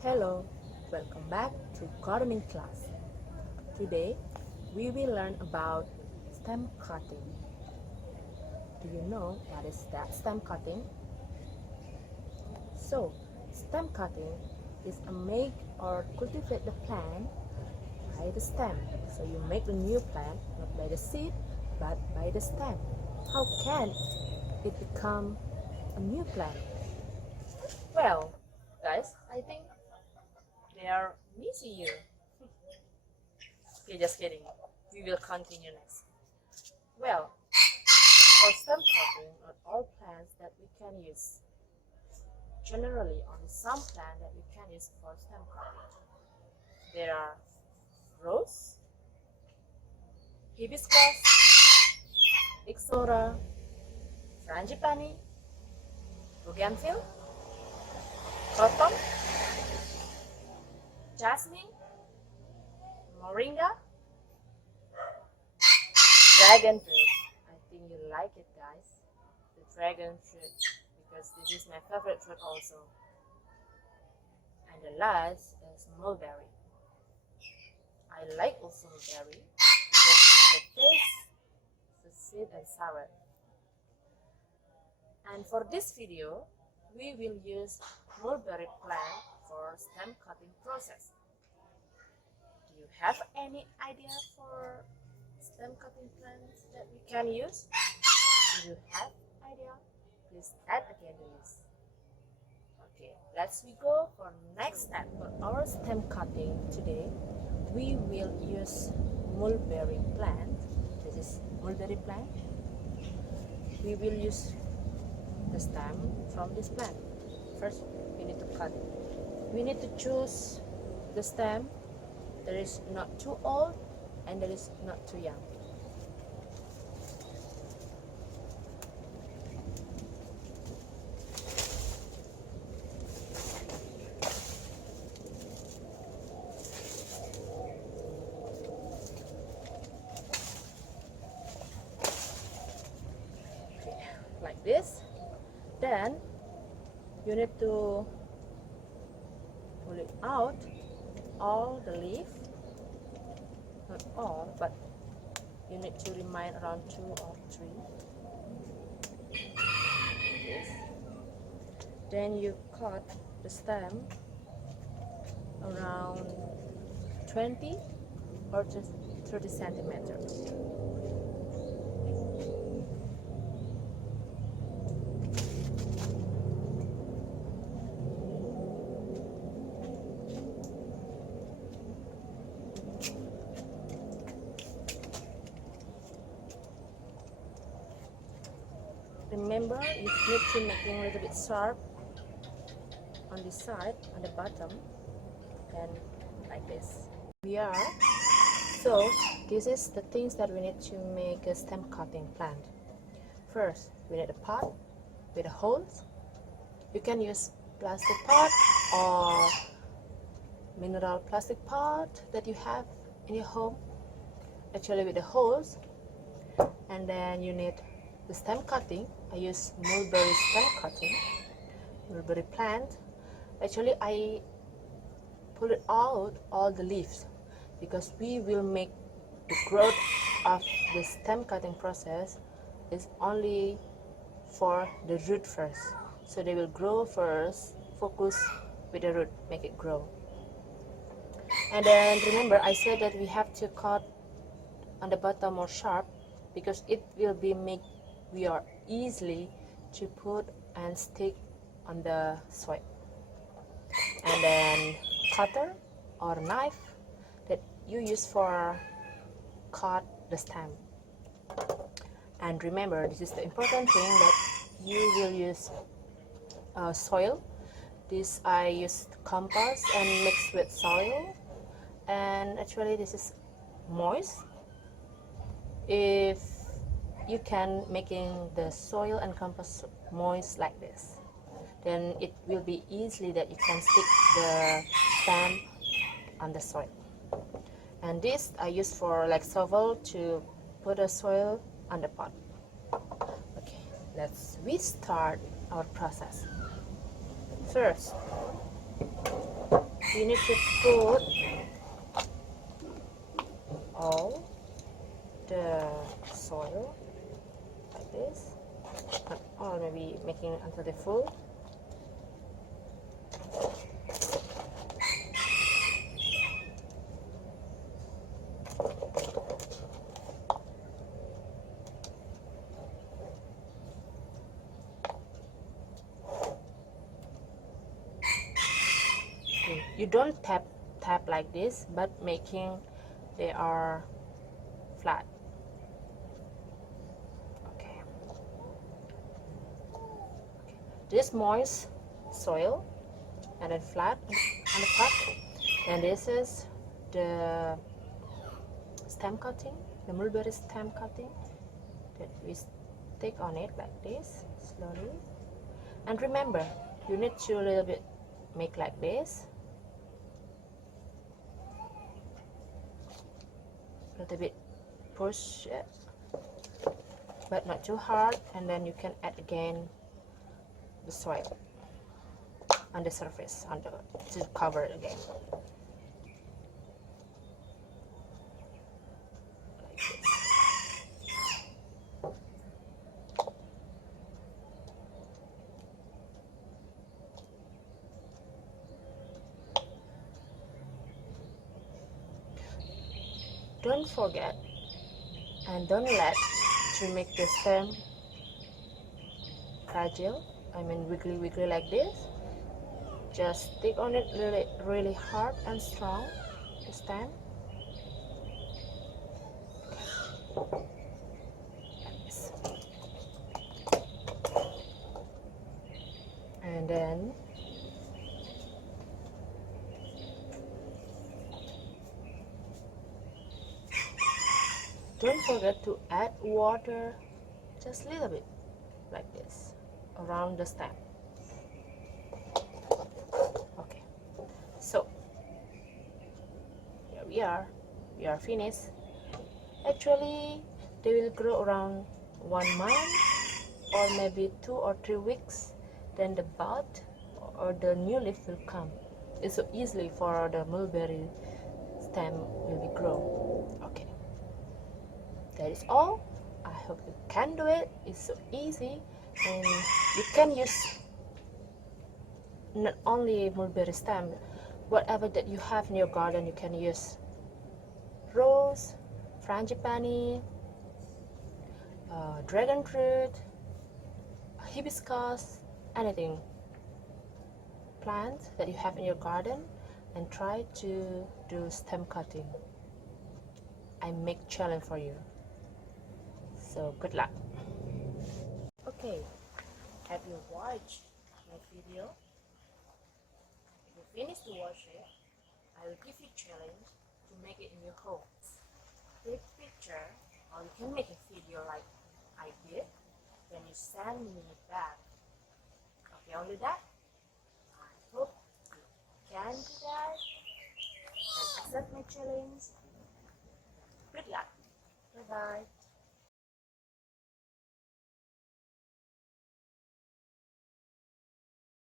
Hello, welcome back to gardening class. Today we will learn about stem cutting. Do you know what is that stem cutting? So, stem cutting is a make or cultivate the plant by the stem. So you make a new plant not by the seed but by the stem. How can it become a new plant? Well, guys, I think they are missing you. Okay, just kidding. We will continue next. Well, for stem cutting on all plants that we can use. Generally, only some plants that we can use for stem cutting. There are rose, hibiscus, ixora, frangipani, bougainville, cotton, jasmine, moringa, dragon fruit. I think you like it, guys. The dragon fruit, because this is my favorite fruit also. And the last is mulberry. I like also mulberry because the taste is sweet and sour. And for this video, we will use mulberry plant for stem cutting process. Do you have any idea for stem cutting plants that we can use? Do you have idea? Please add again the list. Okay, let's we go for next step. For our stem cutting today, we will use mulberry plant. This is mulberry plant. We will use the stem from this plant. First, we need to cut it. We need to choose the stem that is not too old and that is not too young. Like this. Then you need to pull it out all the leaf, not all, but you need to remain around 2 or 3. This. Then you cut the stem around 20 or 30 centimeters. Remember, you need to make it a little bit sharp on this side, on the bottom, and like this. So this is the things that we need to make a stem cutting plant. First, we need a pot with a holes. You can use plastic pot or mineral plastic pot that you have in your home, actually with the holes. And then you need the stem cutting. I use mulberry stem cutting, mulberry plant. Actually, I pull it out all the leaves because we will make the growth of the stem cutting process is only for the root first. So they will grow first, focus with the root, make it grow. And then remember, I said that we have to cut on the bottom more sharp because it will be make we are easily to put and stick on the soil. And then cutter or knife that you use for cut the stem. And remember, this is the important thing, that you will use soil. This I used compost and mixed with soil, and actually this is moist. If you can making the soil and compost moist like this, then it will be easily that you can stick the stem on the soil. And this I use for like shovel to put the soil on the pot. Okay, we start our process. First, you need to put all the soil like this, or maybe making it until the full. You don't tap like this, but making they are flat. Okay. This moist soil and then flat on the pot, and this is the stem cutting, the mulberry stem cutting that we stick on it like this slowly. And remember, you need to a little bit make like this, a little bit push it, but not too hard, and then you can add again the soil on the surface, on the to cover it again. Like this. Don't forget and don't let to make the stem fragile, I mean wiggly like this. Just stick on it really hard and strong, the stem. Like this. And then don't forget to add water, just a little bit, like this, around the stem. Okay, so here we are finished. Actually, they will grow around 1 month or maybe 2 or 3 weeks. Then the bud or the new leaf will come. It's so easily for the mulberry stem will be grown. Okay, that is all. I hope you can do it. It's so easy, and you can use not only mulberry stem, whatever that you have in your garden. You can use rose, frangipani, dragon fruit, hibiscus, anything plant that you have in your garden, and try to do stem cutting. I make challenge for you. So good luck. Okay, have you watched my video? If you finish to watch it, I will give you challenge to make it in your home. Take picture, or you can make a video like I did, then you send me back. Okay, only that. I hope you can do that and accept my challenge. Good luck. Bye bye.